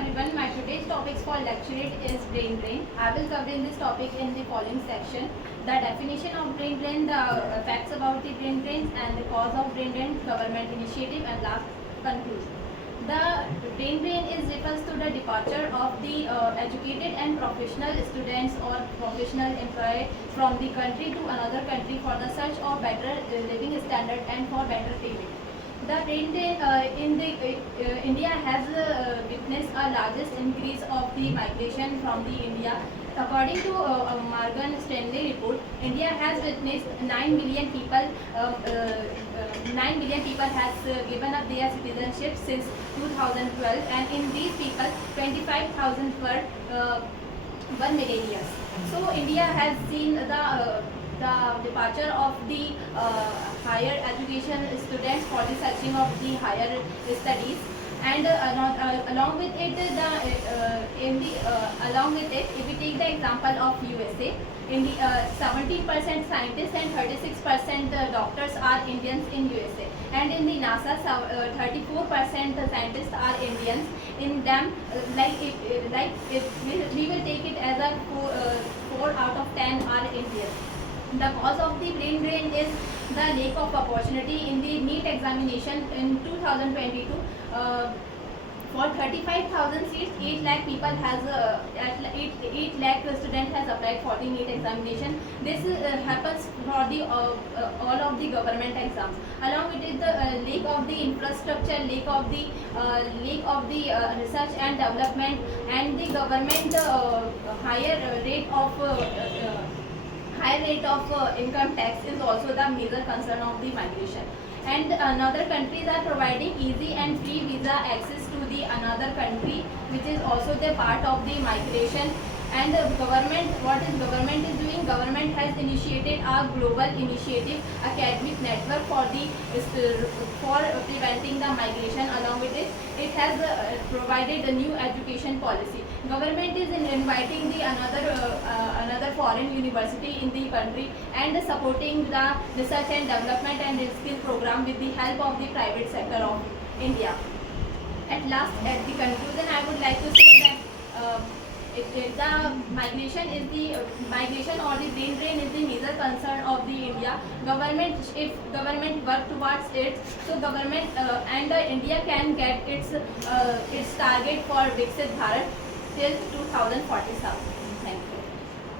everyone. My today's topic for lecture is brain drain. I will cover in this topic in the following section: the definition of brain drain, the facts about the brain drain, and the cause of brain drain, government initiative, and last conclusion. The brain drain refers to the departure of the educated and professional students or professional employee from the country to another country for the search of better living standard and for better payment. The brain drain in the India has witnessed a largest increase of the migration from the India. According to Morgan Stanley report, India has witnessed 9 million people. 9 million people has given up their citizenship since 2012, and in these people, 25,000 were millennials. So India has seen the departure of the higher education students for the searching of the higher studies, and along with it, if we take the example of USA, in the 70% scientists and 36% doctors are Indians in USA, and in the NASA 34% scientists are Indians. In them, if we will take it as a 4 out of 10 are Indians. The cause of the brain drain is the lack of opportunity in the NEET examination in 2022. For 35,000 seats, 8 lakh people has 8 lakh students has applied for the NEET examination. This happens for the all of the government exams. Along with it, the lack of the infrastructure, lack of the research and development, and the government higher rate of income tax is also the major concern of the migration. And another countries are providing easy and free visa access to the another country, which is also the part of the migration. And what is government is doing? Government has initiated a global initiative, academic network for preventing the migration. Along with it, it has provided a new education policy. Government is inviting the another foreign university in the country and supporting the research and development and skill program with the help of the private sector of India. At last, at the conclusion, I would like to say that the migration or the brain drain is the major concern of the India. If government work towards it, so government and India can get its target for Viksit Bharat till 2047.